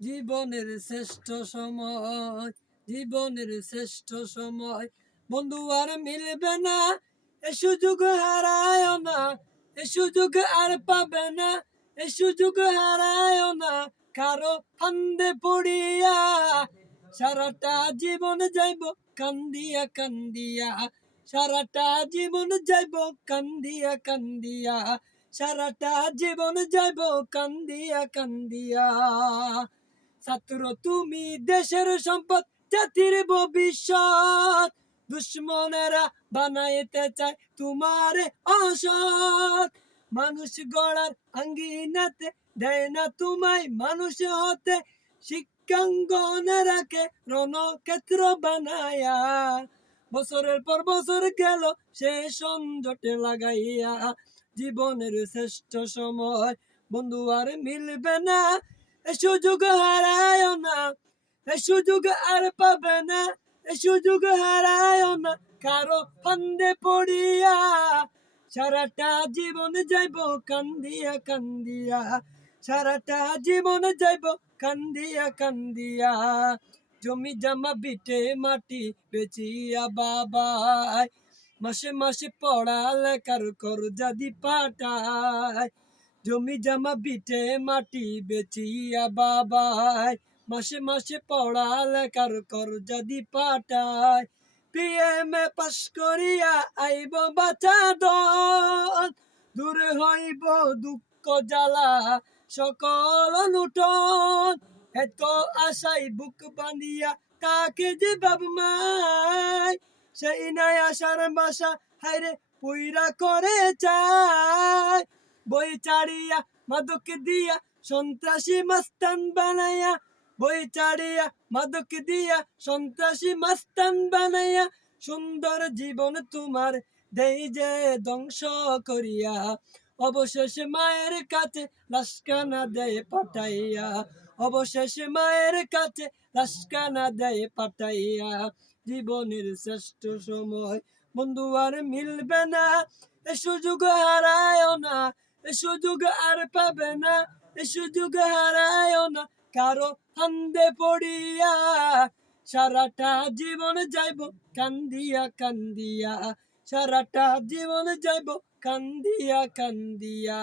জীবনের শ্রেষ্ঠ সময়, জীবনের শ্রেষ্ঠ সময় বন্ধু আর মিলবে না, এ সুযোগ হারায় না, এ সুযোগ আর পাবে না, এ সুযোগ হারায় না কারো ফান্দে পড়িয়া। সারাটা জীবন যাইব কান্দিয়া কান্দিয়া, সারাটা জীবন যাইব কান্দিয়া কান্দিয়া, সারাটা জীবন যাইব কান্দিয়া কান্দিয়া। ছাত্র তুমি দেশের সম্পদ, জাতির ভবিষ্যৎ, দুশ্মনেরা বানাইতে চায় তোমার অসৎ। মানুষ গড়ার আঙ্গিনাতে দেয় না তোমায় মানুষ হতে, শিক্ষাঙ্গনে রাখে রণক্ষেত্র বানায়া। বছরের পর বছর গেল সে সংযটে লাগাইয়া, জীবনের শ্রেষ্ঠ সময় বন্ধু আর মিলবে না, এ সুযোগ হারায় না, এ সুযোগ আর পাবে না, এ সুযোগ হারায় না কারো ফান্দে পড়িয়া। সারাটা জীবন যাইব কান্দিয়া কান্দিয়া, সারাটা জীবন যাইব কান্দিয়া কান্দিয়া। জমি জামা বিটে মাটি বেচিয়া বাবাই, মাসে মাসে পড়ালেখার খরচা দি পাঠায়। জমি জামা বিটে মাটি বেচিয়া বাবাই, মাসে মাসে পড়ালেখার খরচা দি পাঠায়। পিএমএ পাস করিয়া আইব বাঁচা দল, দূর হইব দুঃখ জ্বালা সকল লুঠন। এত আশাই বুক বাঁধিয়া তাকে যে বাপ মাই, সেই নাই আশার বাসা হাইরে পুইরা করে চায়। বই চাড়িয়া মাদক দিয়া সন্ত্রাসী মাস্তান বানাইয়া, বই চাড়িয়া মাদক দিয়া সন্ত্রাসী মাস্তান বানাইয়া, সুন্দর জীবন তোমার দেই যে ধ্বংস করিয়া। অবশেষে মায়ের কাছে লাশখানা দেয় পাঠাইয়া, অবশেষে মায়ের কাছে লাশখানা দেয় পাঠাইয়া। জীবনের শ্রেষ্ঠ সময় বন্ধু আর মিলবে না, এ সুযোগ হারায় না, এ সুযোগ আর পাবে না, এ সুযোগ হারায় না কারো ফান্দে পড়িয়া। সারাটা জীবন যাইব কান্দিয়া কান্দিয়া, সারাটা জীবন যাইব কান্দিয়া কান্দিয়া।